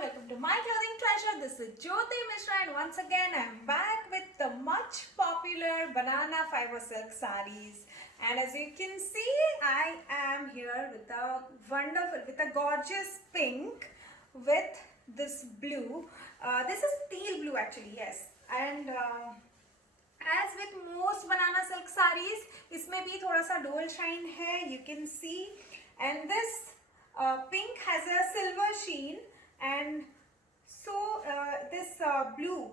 welcome to My Clothing Treasure. This is Jyoti Mishra and once again I am back with the much popular banana fiber silk sarees. And as you can see, I am here with a gorgeous pink with this blue. This is teal blue actually, yes. And as with most banana silk sarees, इसमें भी थोड़ा सा dual shine है, you can see. And this pink has a silver sheen, and so this blue,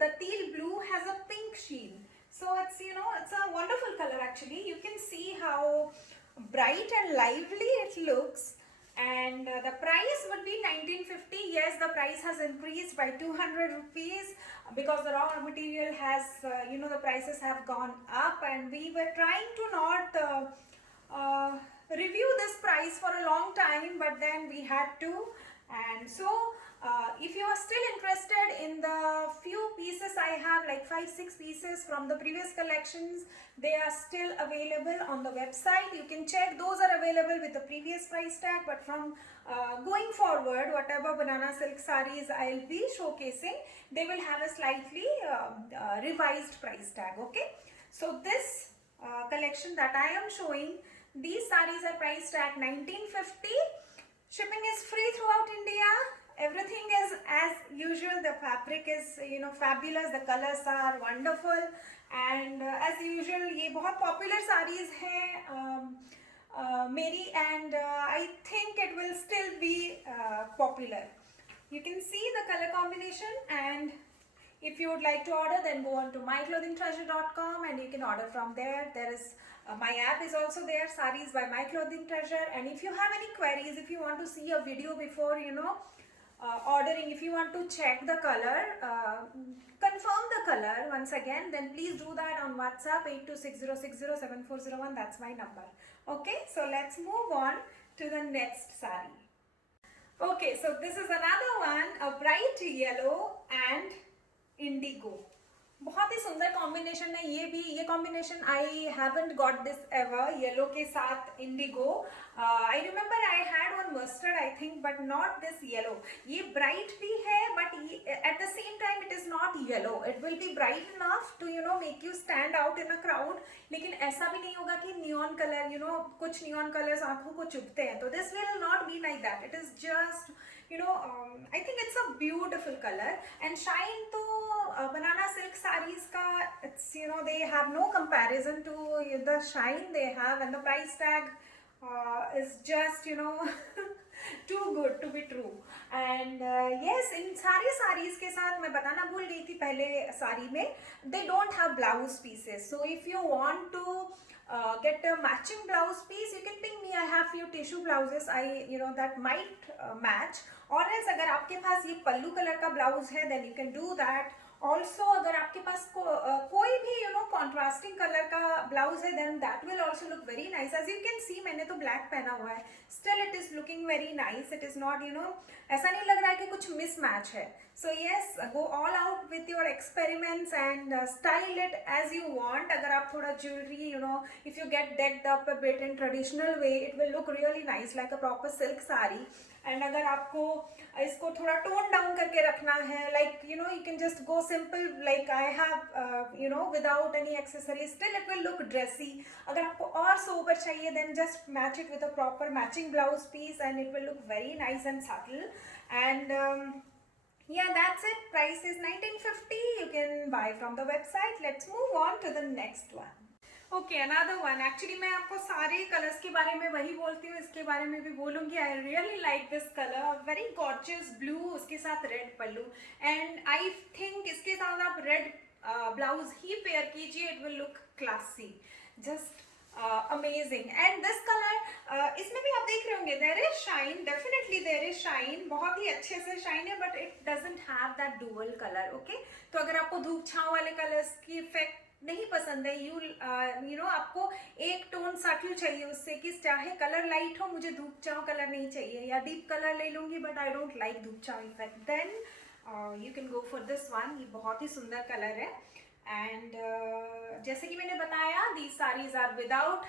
the teal blue has a pink sheen. So it's it's a wonderful color actually. You can see how bright and lively it looks. And the price would be 1950. Yes, the price has increased by 200 rupees because the raw material has the prices have gone up, and we were trying to not review this price for a long time, but then we had to. And so if you are still interested in the few pieces I have, like 5-6 pieces from the previous collections, they are still available on the website. You can check, those are available with the previous price tag, but from going forward, whatever banana silk sarees I'll be showcasing, they will have a slightly revised price tag. Okay, so this collection that I am showing, these sarees are priced at 1950. Shipping is free throughout India. Everything is as usual. The fabric is fabulous. The colors are wonderful, and as usual ये बहुत popular sarees हैं मेरी, and I think it will still be popular. You can see the color combination, and if you would like to order, then go on to myclothingtreasure.com and you can order from there. There is my app is also there, Sarees by My Clothing Treasure. And if you have any queries, if you want to see a video before ordering, if you want to check the color, confirm the color once again, then please do that on WhatsApp 8260607401. That's my number. Okay, so let's move on to the next saree. Okay, so this is another one, a bright yellow and indigo. बहुत ही सुंदर combination है ये combination. I haven't got this ever, yellow के साथ indigo. I remember I had one mustard I think, but not this yellow. ये bright भी है, but at the same time it is not yellow. It will be bright enough to make you stand out in a crowd, लेकिन ऐसा भी नहीं होगा कि neon colour कुछ नियॉन कलर्स आंखों को चुभते हैं, तो this will not be like that. It is just I think it's a beautiful color. And shine to banana silk sarees ka, it's they have no comparison to the shine they have, and the price tag is just too good to be true. And yes, in सारे sarees के साथ मैं बताना भूल गई थी पहले साड़ी में, they don't have blouse pieces. So if you want to get a matching blouse piece, you can ping me. I have few tissue blouses that might match. और else अगर आपके पास ये पल्लू कलर का ब्लाउज है, then you can do that. Also अगर आपके पास कोई भी कॉन्ट्रास्टिंग कलर का ब्लाउज है, then that will also look very nice. As you can see, मैंने तो ब्लैक पहना हुआ है, still it is looking very nice. It is not ऐसा नहीं लग रहा है कि कुछ mismatch है. So yes, go all out with your experiments and style it as you want. अगर आप थोड़ा jewelry, if you get decked up a bit in traditional way, it will look really nice like a proper silk saree. And अगर आपको इसको थोड़ा tone down करके रखना है, like you can just go simple like I have without any accessories, still it will look dressy. अगर आपको और sober चाहिए, then just match it with a proper matching blouse piece and it will look very nice and subtle. And yeah, that's it. Price is 1950. You can buy from the website. Let's move on to the next one. Okay, another one. Actually मैं आपको सारे colours के बारे में वही बोलती हूँ, इसके बारे में भी बोलूँगी. I really like this colour, very gorgeous blue, उसके साथ red pallu. And I think इसके साथ आप रेड ब्लाउज ही पेयर कीजिए, it will look classy, just amazing. And this colour, इसमें भी आप देख रहे होंगे, there is shine, definitely there is shine, बहुत ही अच्छे से शाइन है, but it doesn't have that dual colour. Okay, तो अगर आपको धूप छाँव वाले कलर्स की इफेक्ट नहीं पसंद है, आपको एक टोन सटल चाहिए उससे, कि चाहे कलर लाइट हो, मुझे धूप छाँव कलर नहीं चाहिए, या डीप कलर ले लूँगी बट आई डोंट लाइक धूप छाँव effect, then you can go for this one. ये बहुत ही सुंदर कलर है. एंड जैसे कि मैंने बताया, these saris are without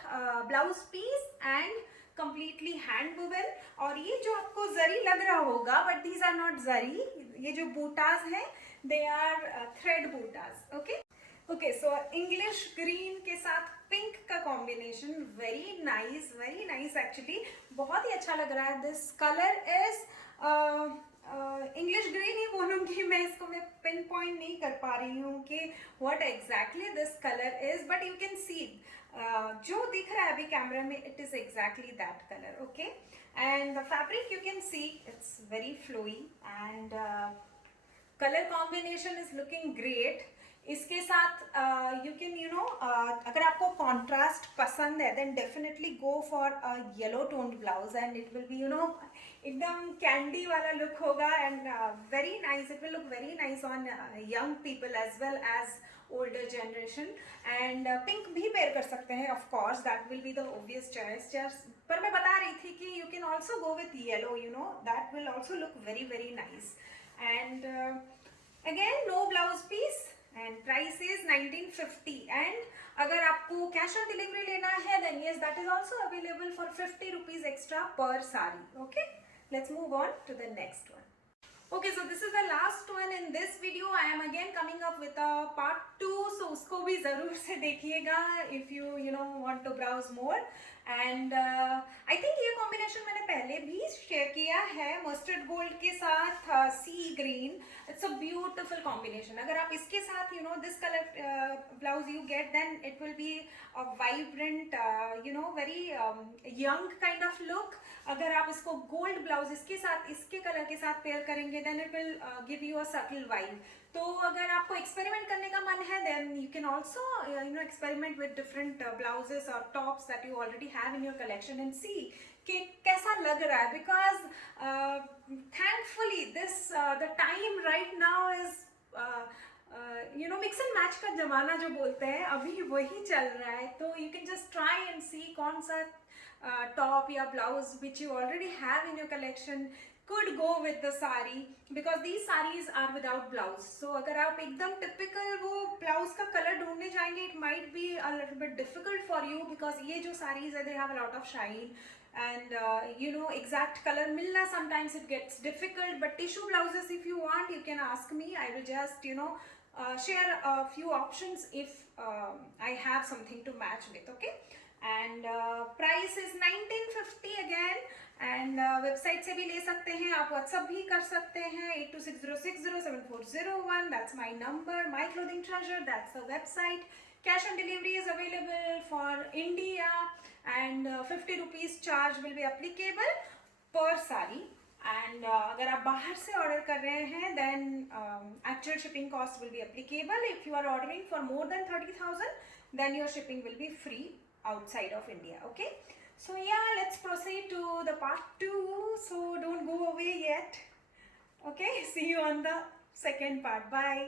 blouse piece and completely hand woven. और ये जो आपको जरी लग रहा होगा, but these are not जरी, ये जो बूटास हैं they are thread बूटास. Okay, so English green के साथ पिंक का कॉम्बिनेशन, वेरी नाइस एक्चुअली, बहुत ही अच्छा लग रहा है. This colour is English green ही बोलूँगी मैं इसको, मैं पिन पॉइंट नहीं कर पा रही हूँ कि what exactly this colour is, but you can see जो दिख रहा है अभी कैमरा में, it is exactly that colour. Okay, and the fabric you can see it's very flowy and colour combination is looking great. इसके साथ you can अगर आपको कॉन्ट्रास्ट पसंद है then definitely go for a yellow toned blouse and it will be एकदम candy वाला look होगा and very nice. It will look very nice on young people as well as older generation. And pink भी pair कर सकते हैं, of course that will be the obvious choice. पर मैं बता रही थी कि you can also go with yellow, that will also look very nice. And again no blouse piece and price is 1950. and अगर आपको कैश ऑन डिलीवरी लेना है then yes, that is also available for 50 rupees extra per sari. Okay, let's move on to the next one. Okay, so this is the last one in this video. I am again coming up with a part 2, so उसको भी ज़रूर से देखिएगा if you want to browse more. And I think ये combination मैंने पहले भी share किया है, मस्टर्ड गोल्ड के साथ sea green. It's a beautiful combination. अगर आप इसके साथ this colour blouse you get then it will be a vibrant very young kind of look. अगर आप इसको गोल्ड ब्लाउज इसके साथ इसके कलर के साथ पेयर करेंगे then it will give you a subtle vibe. तो अगर आपको एक्सपेरिमेंट करने का मन है then you can also experiment with different blouses और tops that you already have in your collection and see कि कैसा लग रहा है. Because thankfully this the time right now is mix and match का जमाना जो बोलते हैं, अभी वही चल रहा है. तो you can just try and see कौन सा टॉप या blouse which you already have in your collection could go with the sari, because these sarees are without blouse. So अगर आप एकदम typical वो blouse का color ढूंढने जाएंगे it might be a little bit difficult for you, because ये जो sarees है they have a lot of shine and exact color मिलना sometimes it gets difficult. But tissue blouses if you want you can ask me, I will just share a few options if I have something to match with. Okay, and price is 1950 again. And website से भी ले सकते हैं आप, WhatsApp भी कर सकते हैं 8260607401. That's my number. My clothing treasure, that's the website. Cash on delivery is available for India and 50 rupees charge will be applicable पर साड़ी. एंड अगर आप बाहर से ऑर्डर कर रहे हैं then actual shipping cost will be applicable. If you are ordering for more than 30,000 then your shipping will be free outside of India. Okay, so yeah, let's proceed to the part 2, so don't go away yet. Okay, see you on the second part. Bye.